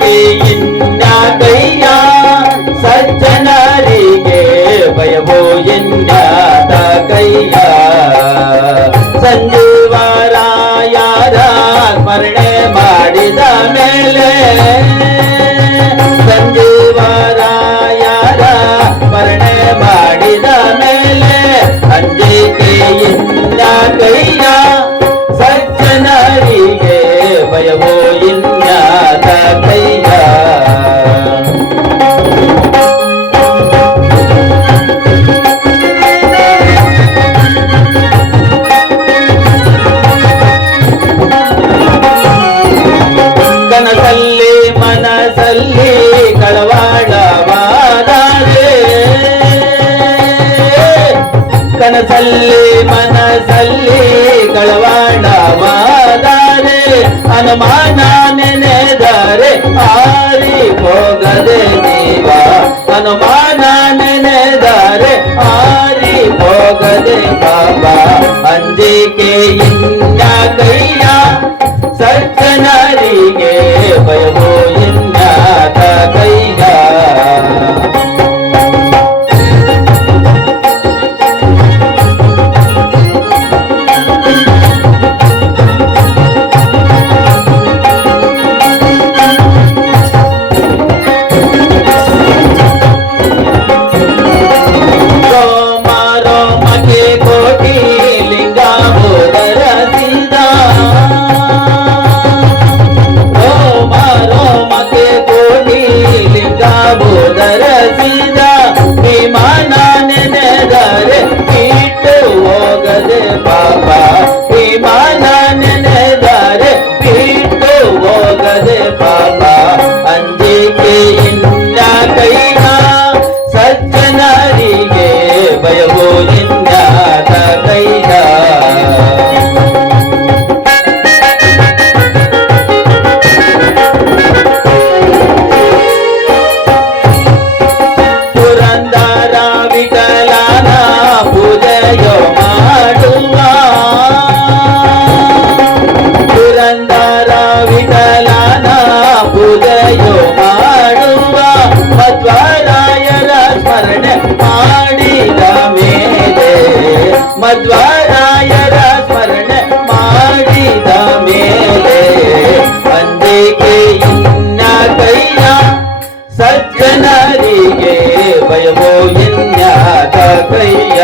ಭೀತಿಯಿಂದ ಕೈಯ ಸಜ್ಜನರಿಗೆ ಭಯವೋ ಎಂದಾದ ಕೈಯ. ಸಂಜೀವಾರ ಯಾರ ಸ್ಮರಣೆ ಮಾಡಿದ ಮೇಲೆ ಮನಸಲ್ಲಿ ಕಳವಾಡವಾದರೆ ಕನಸಲ್ಲಿ ಮನಸಲ್ಲಿ ಕಳವಾಡವಾದರೆ ಹನುಮಾನ ನೆನೆದರೆ ಆರಿ ಹೋಗದೆ ನೀವ. ಹನುಮಾನ ನೆನೆದರೆ ಆರಿ ಹೋಗದೆ ಬಾಬಾ. ಅಂಜಿಕೆಯಿಂದ ಕೈಯ ಸರ್ রে বাবা ಸಜ್ಜನರಿಗೆ ಭಯವೋ ಎನ್ಯಾತ ಕೈಯ